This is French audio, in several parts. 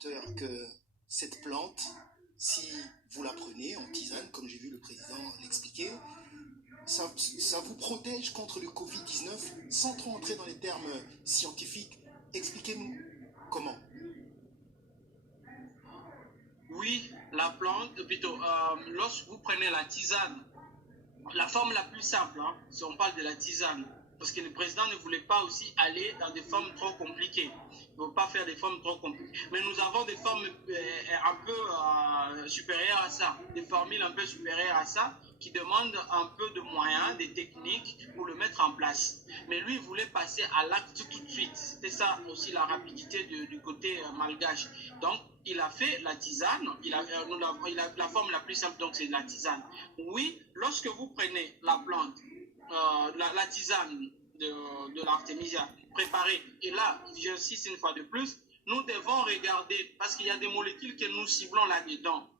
Que cette plante, si vous la prenez en tisane, comme j'ai vu le président l'expliquer, ça vous protège contre le Covid-19 sans trop entrer dans les termes scientifiques. Expliquez-nous comment. Oui, la plante, plutôt, lorsque vous prenez la tisane, la forme la plus simple, hein, si on parle de la tisane, parce que le président ne voulait pas aussi aller dans des formes trop compliquées. Il ne veut pas faire des formes trop compliquées. Mais nous avons des formes un peu supérieures à ça, des formules un peu supérieures à ça, qui demandent un peu de moyens, des techniques pour le mettre en place. Mais lui, il voulait passer à l'acte tout de suite. C'était ça aussi la rapidité du côté malgache. Donc, il a fait la tisane, la forme la plus simple, donc c'est la tisane. Oui, lorsque vous prenez la plante, la tisane de l'artémisia préparée, et là, j'insiste une fois de plus, nous devons regarder, parce qu'il y a des molécules que nous ciblons là-dedans.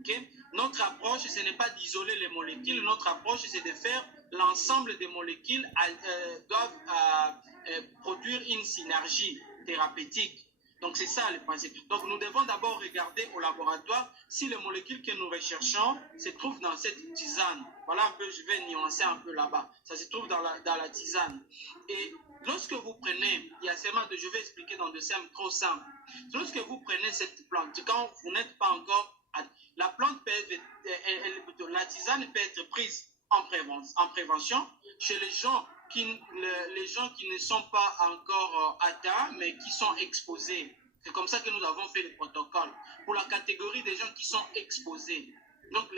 Okay? Notre approche, ce n'est pas d'isoler les molécules, notre approche, c'est de faire l'ensemble des molécules doivent produire une synergie thérapeutique. Donc c'est ça le principe. Donc nous devons d'abord regarder au laboratoire si les molécules que nous recherchons se trouvent dans cette tisane. Voilà un peu, je vais nuancer un peu là-bas. Ça se trouve dans la tisane. Et lorsque vous prenez, il y a seulement je vais expliquer dans des termes trop simples. Lorsque vous prenez cette plante, quand vous n'êtes pas encore, la plante peut être, la tisane peut être prise en prévention chez les gens qui ne sont pas encore atteints, mais qui sont exposés. C'est comme ça que nous avons fait le protocole. Pour la catégorie des gens qui sont exposés. Donc,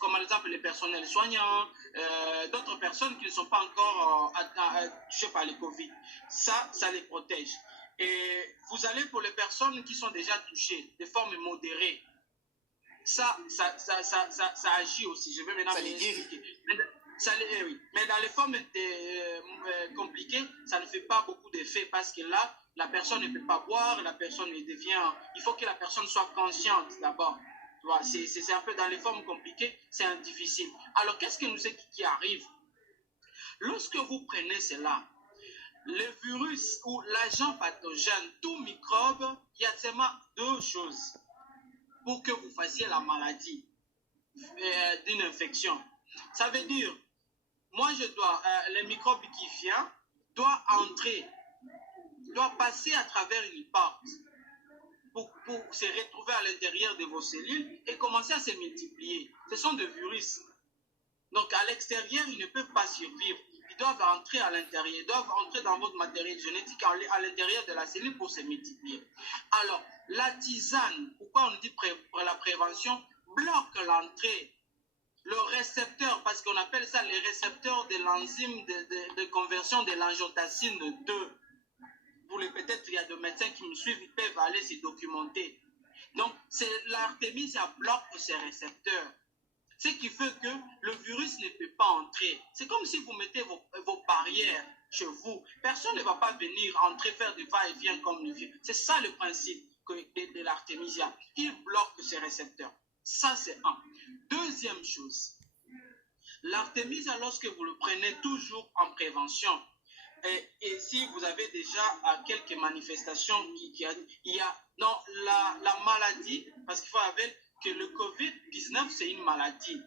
comme par exemple les personnels soignants, d'autres personnes qui ne sont pas encore touchées par le Covid. Ça les protège. Et vous allez pour les personnes qui sont déjà touchées de forme modérée. Ça agit aussi. Je vais maintenant vous expliquer. Oui. Mais dans les formes compliquées, ça ne fait pas beaucoup d'effet parce que là, la personne ne peut pas boire, la personne devient. Il faut que la personne soit consciente d'abord. C'est un peu dans les formes compliquées, c'est difficile. Alors, qu'est-ce qui arrive? Lorsque vous prenez cela, le virus ou l'agent pathogène, tout microbe, il y a seulement deux choses pour que vous fassiez la maladie d'une infection. Ça veut dire, moi je dois, le microbe qui vient doit entrer, doit passer à travers une porte pour se retrouver à l'intérieur de vos cellules et commencer à se multiplier. Ce sont des virus. Donc à l'extérieur, ils ne peuvent pas survivre. Ils doivent entrer à l'intérieur, ils doivent entrer dans votre matériel génétique à l'intérieur de la cellule pour se multiplier. Alors, la tisane, pourquoi on dit la prévention, bloque l'entrée. Le récepteur, parce qu'on appelle ça les récepteurs de l'enzyme de conversion de l'angiotensine 2. Peut-être il y a des médecins qui me suivent, ils peuvent aller se documenter. Donc, l'artémisia bloque ces récepteurs. Ce qui fait que le virus ne peut pas entrer. C'est comme si vous mettez vos barrières chez vous. Personne ne va pas venir entrer, faire des va-et-vient comme le virus. C'est ça le principe de l'artémisia. Il bloque ces récepteurs. Ça, c'est un. Deuxième chose, l'artémisia, lorsque vous le prenez toujours en prévention, et si vous avez déjà quelques manifestations, il y a dans la maladie, parce qu'il faut savoir que le Covid-19, c'est une maladie.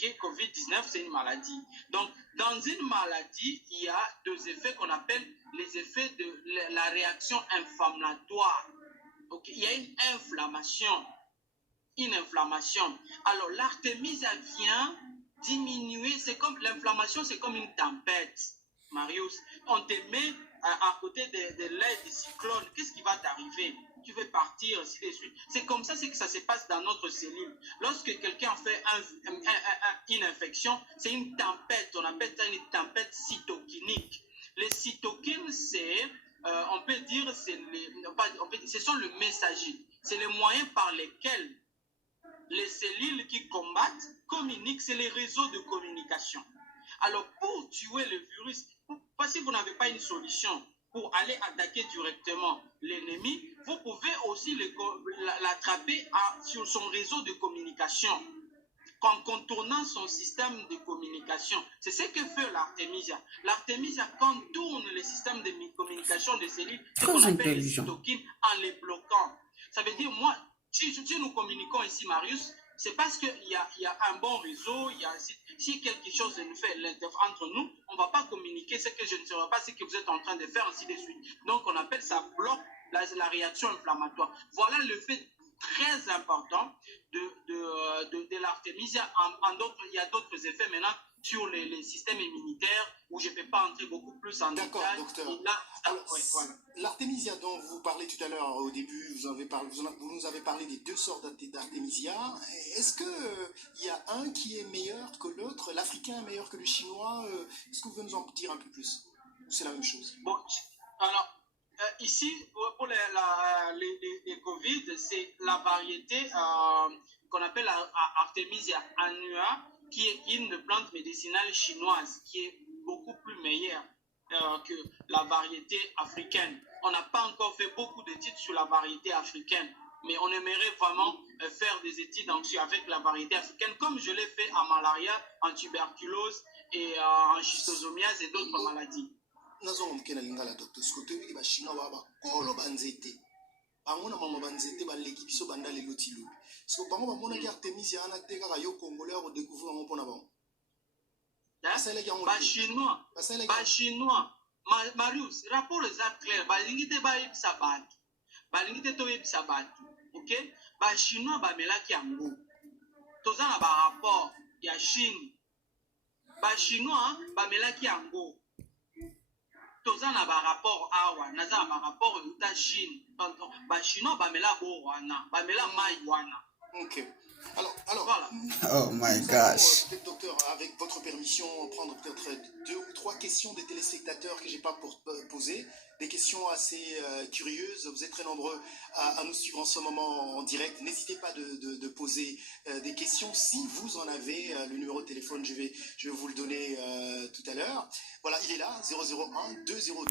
Covid-19, c'est une maladie. Donc, dans une maladie, il y a deux effets qu'on appelle les effets de la réaction inflammatoire. Okay? Il y a une inflammation. Alors, l'artémisia vient diminuer. C'est comme l'inflammation, c'est comme une tempête. Marius, on te met à côté de l'air des cyclones. Qu'est-ce qui va t'arriver? Tu veux partir, ainsi de suite. C'est comme ça que ça se passe dans notre cellule. Lorsque quelqu'un fait une infection, c'est une tempête. On appelle ça une tempête cytokinique. Les cytokines, on peut dire, ce sont le messager. C'est les moyens par lesquels les cellules qui combattent communiquent. C'est les réseaux de communication. Alors, pour tuer le virus, si vous n'avez pas une solution pour aller attaquer directement l'ennemi, vous pouvez aussi l'attraper sur son réseau de communication, en contournant son système de communication. C'est ce que fait l'artémisia. L'artémisia contourne le système de communication des cellules, ce qu'on appelle les cytokines, en les bloquant. Ça veut dire, moi, si nous communiquons ici, Marius, c'est parce qu'il y a un bon réseau, si quelque chose nous fait entre nous, on ne va pas communiquer ce que je ne saurais pas, ce que vous êtes en train de faire, ainsi de suite. Donc, on appelle ça bloc la réaction inflammatoire. Voilà le fait très important de l'artémisia. Il y a d'autres effets maintenant sur les systèmes immunitaires où je ne vais pas entrer beaucoup plus en détail. D'accord, docteur. Voilà. L'artémisia dont vous parlez tout à l'heure au début, vous nous avez parlé des 2 sortes d'artémisia. Est-ce qu'il y a un qui est meilleur que l'autre? L'africain est meilleur que le chinois? Est-ce que vous pouvez nous en dire un peu plus? Ou c'est la même chose? Bon, alors, ici, pour les Covid, c'est la variété qu'on appelle Artemisia annua, qui est une plante médicinale chinoise, qui est beaucoup plus meilleure que la variété africaine. On n'a pas encore fait beaucoup d'études sur la variété africaine, mais on aimerait vraiment faire des études avec la variété africaine, comme je l'ai fait en malaria, en tuberculose et en schistosomiase et d'autres maladies. nazongomkela lingala docteur soki toyoki bachinois baa bakolo banzete bango na bango banzete baleki biso banda lelo ti lobi soki bango bamonaki artémisia wana te kaka yo congolais ya kodécouvrir yango mpona bango bachinois Marius rapport eza clair balingi te bayebisa bato balingi te toyebisa bato ok bachinois bamelaki yango toza na barapport ya Chine bachinois bamelaki yango toza na rapport awa naza na rapport euta Chine bachinois bamela bo wana bamela mai wana. Ok. Alors voilà. Oh my gosh. Docteur, avec votre permission, prendre peut-être 2 ou 3 questions des téléspectateurs que j'ai pas posées, des questions assez curieuses. Vous êtes très nombreux à nous suivre en ce moment en direct. N'hésitez pas de poser des questions. Si vous en avez, le numéro de téléphone, je vais vous le donner tout à l'heure. Voilà, il est là, 001 202.